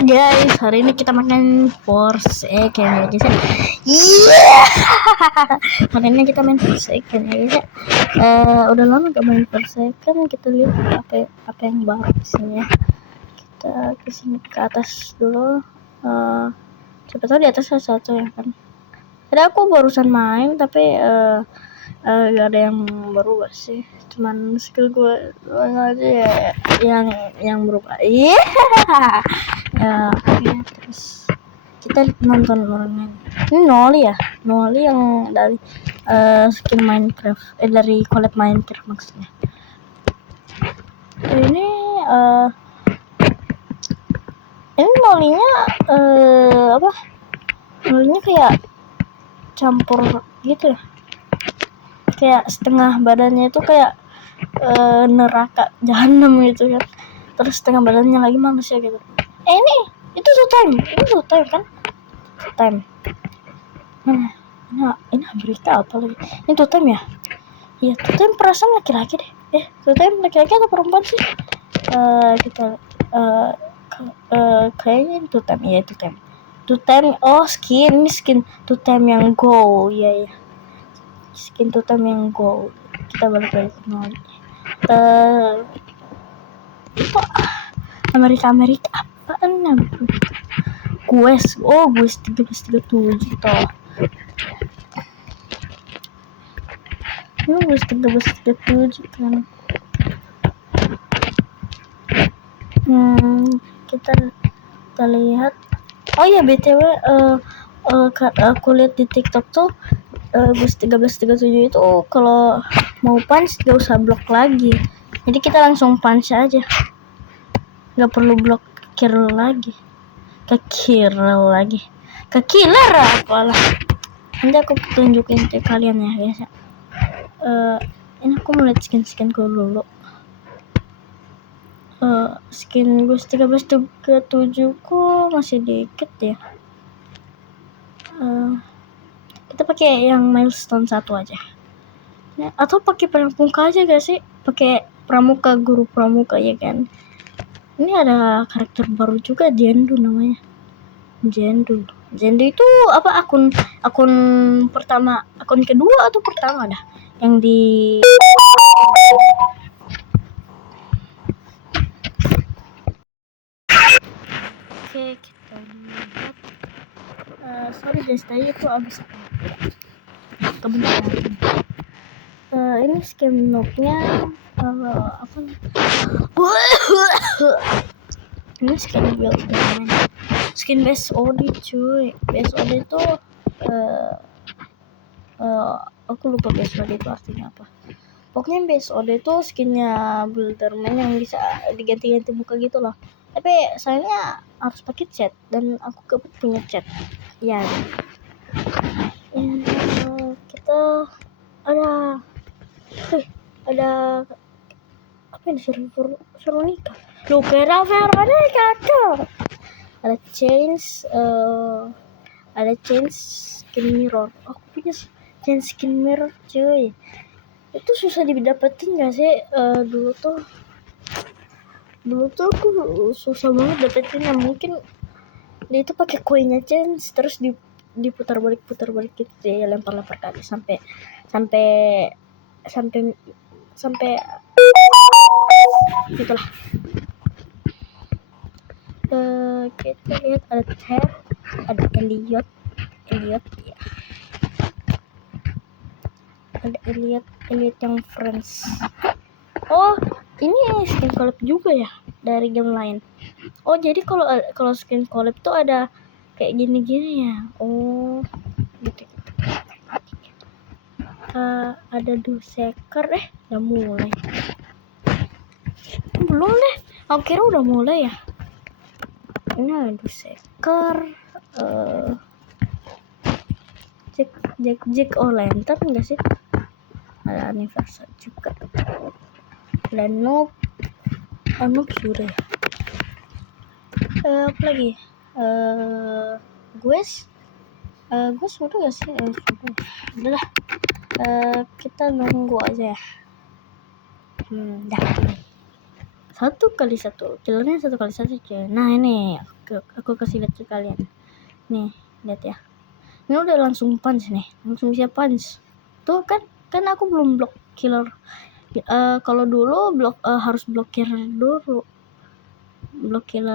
Guys, hari ini kita makan Forsaken ya guys. Iya. Hari ini kita main Forsaken ya guys. Udah lama gak main Forsaken. Kita lihat apa yang baru di sini ya. Kita kesini ke atas dulu. Siapa tahu di atas ada sesuatu ya kan. Tadi aku barusan main tapi gak ada yang berubah sih. Cuman skill gue aja ya yang berubah. Iya. Ya, terus kita nonton orang lain. Ini Noli yang dari skin Minecraft, dari collab Minecraft maksudnya. Ini Nolinya Nolinya kayak campur gitu ya. Kayak setengah badannya itu kayak neraka jahanam gitu kan. Terus setengah badannya lagi manusia gitu. Ini itu Time kan? Time. Nah, ini Amerika apa lagi? Ini Time ya? Iya, Time perasaan laki-laki deh. Time laki-laki atau perempuan sih? Kayaknya itu Time. Iya, itu Time. Time. Oh, skin Time yang gold. Iya. Skin Time yang gold. Kita balik lagi ke nol. Itu Amerika apaan namanya? Quest 1337 toh. Quest 1337 kan. Kita lihat. Oh ya BTW aku lihat di TikTok tuh Quest 1337 itu kalau mau punch gak usah blok lagi. Jadi kita langsung punch aja. Gak perlu blok killer lagi. Ke killer apalah. Nanti aku tunjukin ke kalian ya guys. Ini aku mau lihat skin dulu. Skin gue 1337 ku masih dikit ya. Kita pakai yang milestone 1 aja. Atau pakai pramuka aja gak sih? Pakai guru pramuka ya kan. Ini ada karakter baru juga, Jendu namanya. Jendu itu apa, akun pertama, akun kedua atau pertama dah yang di Oke, kita lihat. Sorry guys, tadi aku abis kebenaran. Ini skin noobnya apa? Ini skin build skin base OD cuy. Base OD itu aku lupa base OD itu artinya apa. Pokoknya base OD itu skinnya builderman yang bisa diganti-ganti muka gitu loh. Tapi sayangnya harus pakai chat dan aku gak punya chat. Ya kita ada apa ini, suruh nikah. Lupa Veronica tuh. Ada change skin mirror. Aku punya change skin mirror cuy. Itu susah didapetin gak sih? Dulu tuh aku susah banget dapetinnya. Mungkin dia itu pakai koinnya change terus diputar balik gitu, dia lempar kali sampai gitulah. Kita lihat ada Tab, ada Elliot ya. Ada Elliot yang friends. Oh, ini skin collab juga ya dari game lain. Oh, jadi kalau skin collab tuh ada kayak gini ya. Oh, gitu. Ada Duseker udah mulai. Belum deh. Aku kira udah mulai ya. Ini ada Duseker, Jack O'Lantern enggak sih? Ada anniversary juga. Ada noob sudah. Apa lagi? Gue sudah gak sih? Udahlah. Kita nunggu aja ya. Dah. 1x1, killernya 1x1 cuy. Nah ini aku kasih lihat ke kalian nih, lihat ya, ini udah langsung punch nih, langsung bisa punch tuh kan aku belum blok killer. Kalau dulu harus blok killer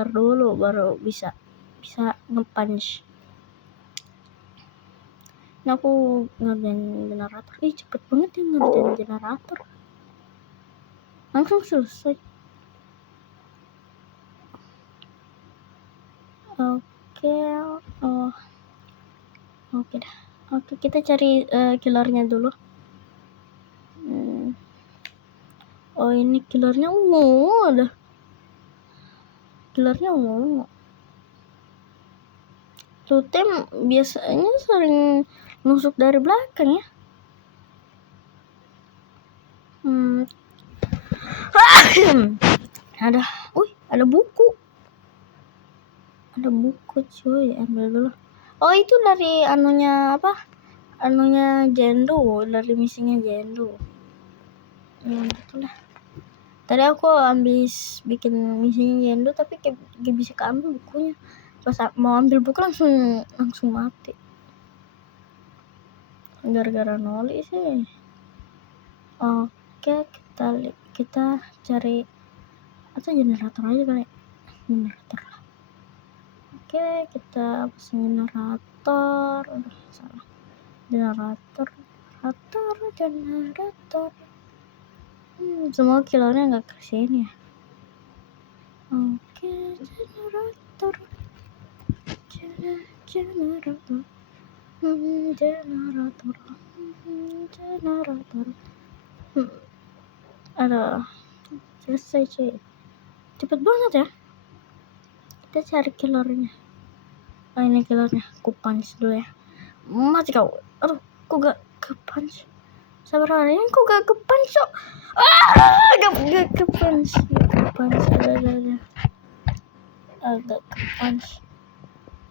dulu baru bisa nge-punch. Nah aku ngerjain generator, cepet banget ya ngerjain generator, langsung selesai. Oke dah. Oke, kita cari killernya dulu. Oh ini killernya ungu, ada killernya ungu. Totem biasanya sering nusuk dari belakang ya. Ada buku. Ada buku cuy, ambil dulu. Oh itu dari anunya Jendo, dari misinya Jendo. Ya betul lah. Tadi aku habis bikin misinya Jendo tapi gak bisa keambil bukunya. Pas mau ambil buku langsung mati. Gara-gara noli sih. Oke, kita cari atau generator aja kali. Generator lah. Oke, kita pasang generator. Udah salah. Generator. Semua killernya nggak kesini ya. Oke, generator. Ada selesai cuy, cepet banget ya. Kita cari killernya. Ini killernya, aku punch dulu ya. Mati kau. Aduh, kok gak ke punch? Sabar hari ini kok gak ke punch kok? Gak ke punch. Agak ke punch.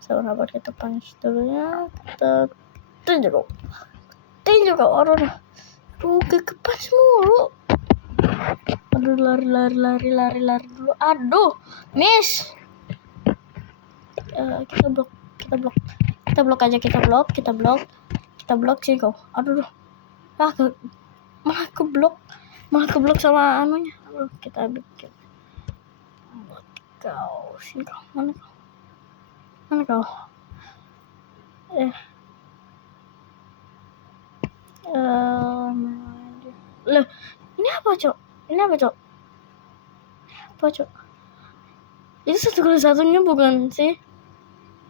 Sabar kita punch dulu ya. Kita tinju kau. Aduh, gak ke punch mulu. Aduh, lari dulu. Aduh, miss. Kita blok aja. Kita blok sih kau. Aduh. Malah keblok sama anunya. Aduh, kita bikin buat kau sih kau. Mana kau? Lah, ini apa, Cok? Itu 1x1-nya bukan sih?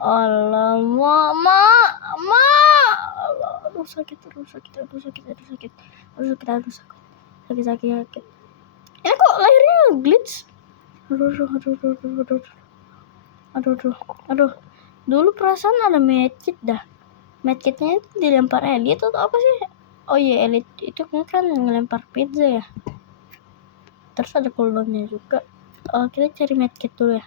Alamak, aduh sakit. Ini kok lahirnya glitch? Aduh. Dulu perasaan ada medkit dah. Medkitnya itu dilempar elite atau apa sih? Oh iya, elite itu kan ngelempar pizza ya. Terus ada cooldownnya juga. Kita cari medkit dulu ya.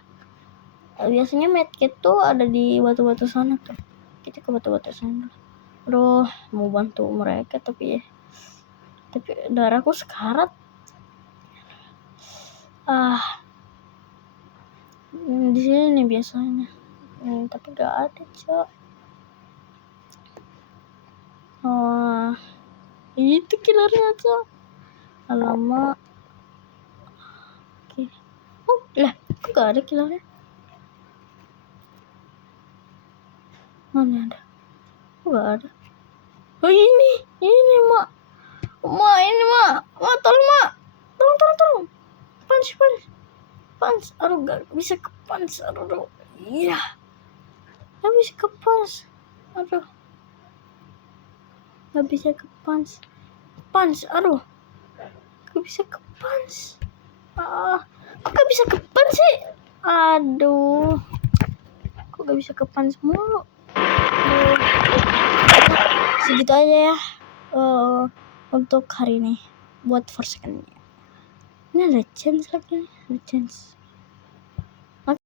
Biasanya medkit tuh ada di batu-batu sana tuh. Kita ke batu-batu sana. Aduh, mau bantu mereka tapi darahku sekarat. Di sini nih biasanya. Tapi gak ada, Cok. Itu killernya, Cok. Alamak. Oke. Lah, kok gak ada killernya? Mana ada? Kok gak ada? Oh ini mak. Ini mak. Tolong mak. Tolong. Punch. Aduh, gak bisa ke punch. Aduh. Iya. Gak bisa ke punch. Aduh. Gak bisa ke punch. Aduh. Gak bisa ke punch. Kok gak bisa ke punch sih? Aduh. Kok gak bisa ke punch mulu? Segitu aja ya untuk hari ini buat first second. Ini ada chance lagi nih,